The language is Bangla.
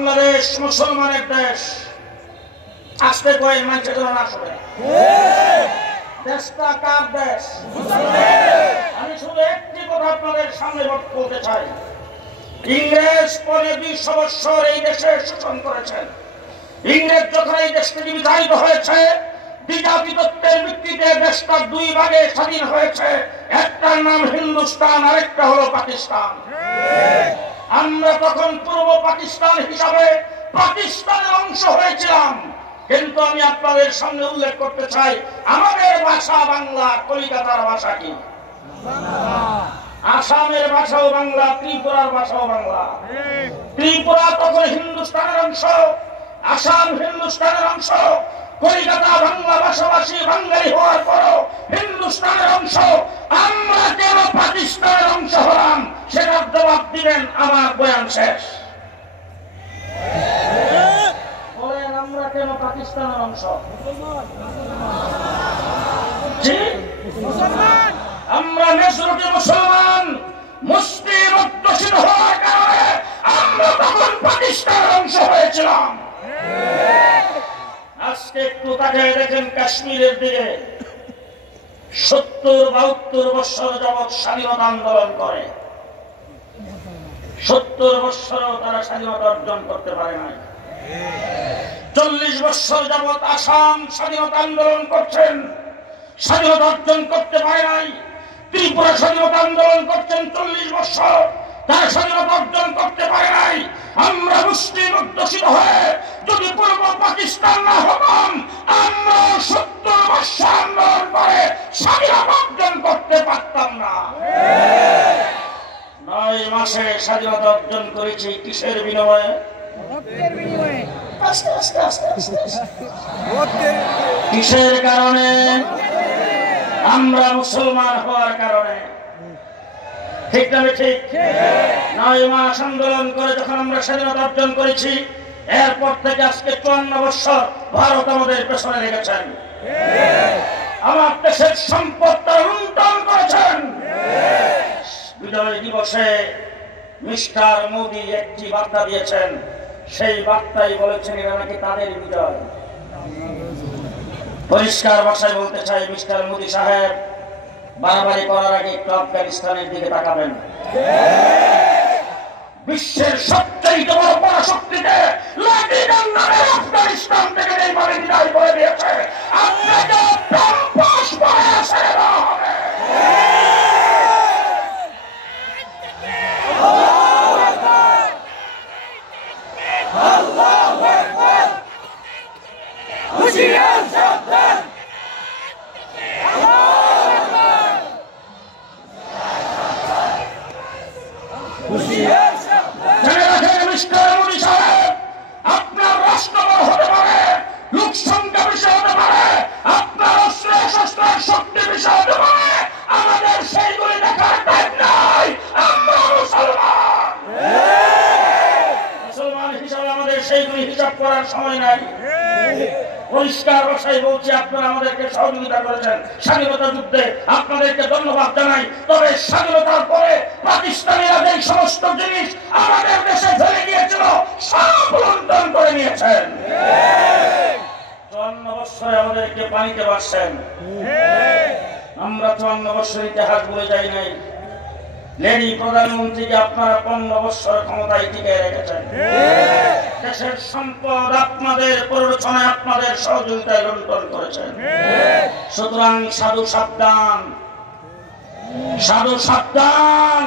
বাংলাদেশ মুসলমানের দেশ। আসতে কয়ে মানুষের জন্য না শুনে দেশটা কার দেশ? আমি শুধু একটি কথা আপনাদের সামনে বলতে চাই, ইংরেজ পরে 20 বছর এই দেশে শাসন করেছেন। ইংরেজ যখন এই দেশ থেকে বিতাড়িত হয়েছে, দ্বিজাতিত্বের ভিত্তিতে দেশটা 2 ভাগে স্বাধীন হয়েছে। একটার নাম হিন্দুস্তান, আরেকটা হলো পাকিস্তান। আমরা তখন পূর্ব পাকিস্তান হিসাবে পাকিস্তানের অংশ হয়েছিলাম। কিন্তু আমি আপনাদের সামনে উল্লেখ করতে চাই, আমাদের ভাষা বাংলা, কলিকাতার ভাষা কি? আসামের ভাষাও বাংলা, ত্রিপুরার ভাষাও বাংলা। ত্রিপুরা তখন হিন্দুস্তানের অংশ, আসাম হিন্দুস্তানের অংশ। কলিকাতা বাংলা ভাষাভাষী বাঙালি হওয়ার পরও হিন্দুস্তানের অংশ। আমরা কেন পাকিস্তানের অংশ হলাম, সেটার জবাব দিবেন আমার বয়ান শেষ। বলেন আমরা কেন পাকিস্তানের অংশ? আমরা মেজরিটি মুসলমান, মুসলিম অধ্যুষিত হওয়ার কারণে আমরা তখন পাকিস্তানের অংশ হয়েছিলাম। আজকে একটু তাকায় দেখেন কাশ্মীরের দিকে। 70-72 বছর যাবৎ স্বাধীনতা আন্দোলন করে, 70 বছরেও তারা স্বাধীনতা অর্জন করতে পারে নাই। 40 বছর যাবৎ আসাম স্বাধীনতা আন্দোলন করছেন, স্বাধীনতা অর্জন করতে পারে নাই। ত্রিপুরা স্বাধীনতা আন্দোলন করছেন 40 বছর, তারা স্বাধীনতা অর্জন করতে পারে নাই। আমরা মুসলিম অধ্যুষিত হয়ে যদি পূর্ব পাকিস্তান না হতাম, আমরা 70 বছর আন্দোলন করে স্বাধীনতা অর্জন করতে পারতাম না। 9 মাসে স্বাধীনতা অর্জন করেছি কিসের বিনিময়ে? কিসের কারণে? আমরা মুসলমান হওয়ার কারণে। ঠিক না ঠিক? 9 মাস আন্দোলন করে যখন আমরা স্বাধীনতা অর্জন করেছি, এরপর থেকে আজকে 54 বছর ভারত আমাদের পেছনে লেগেছেন। আমার দেশের সম্পদটা লুণ্ঠন করেছেন। বিজয় দিবসে মিস্টার মোদি একটি বার্তা দিয়েছেন, সেই বার্তায় বলেছেন এটা নাকি তাদের বিজয়। পরিষ্কার ভাষায় বলতে চাই, মিস্টার মোদি সাহেব, বাড়াবাড়ি করার আগে একটু আফগানিস্তানের দিকে তাকাবেন। বিশ্বের সবচেয়ে বড় পরাশক্তিকে আফগানিস্তান থেকে এইভাবে বিদায় করে দিয়েছে। আপনাকে আপনার রাষ্ট্রবল হতে পারে, লোক সংখ্যা বিষয় হতে পারে, আপনার অস্ত্রের শক্তি বিষয় হতে পারে, আমাদের সেইগুলি দেখার টাইম নাই। আমরা মুসলমান, মুসলমান হিসাবে আমাদের সেইগুলি হিসাব করার সময় নাই। পরিষ্কার ভাষায় বলছি, আপনারা আমাদেরকে সহযোগিতা করেছেন স্বাধীনতা যুদ্ধে, আপনাদেরকে ধন্যবাদ জানাই। তবে স্বাধীনতার পরে পাকিস্তানিরা যে সমস্ত জিনিস আমাদের দেশে ফেলে গিয়েছিল সব লুণ্ঠন করে নিয়েছেন। 54 বছরে আমাদেরকে পানিতে বাসছেন। আমরা 54 বছর ইতিহাস বলে যাই নাই। লেডি প্রধানমন্ত্রীকে আপনারা 15 বছর ক্ষমতায় টিকে রেখেছেন। দেশের সম্পদ আপনাদের প্ররোচনায়, আপনাদের সহযোগিতায় লুণ্ঠন করেছেন। সুতরাং সাধু সাবধান, সাধু সাবধান।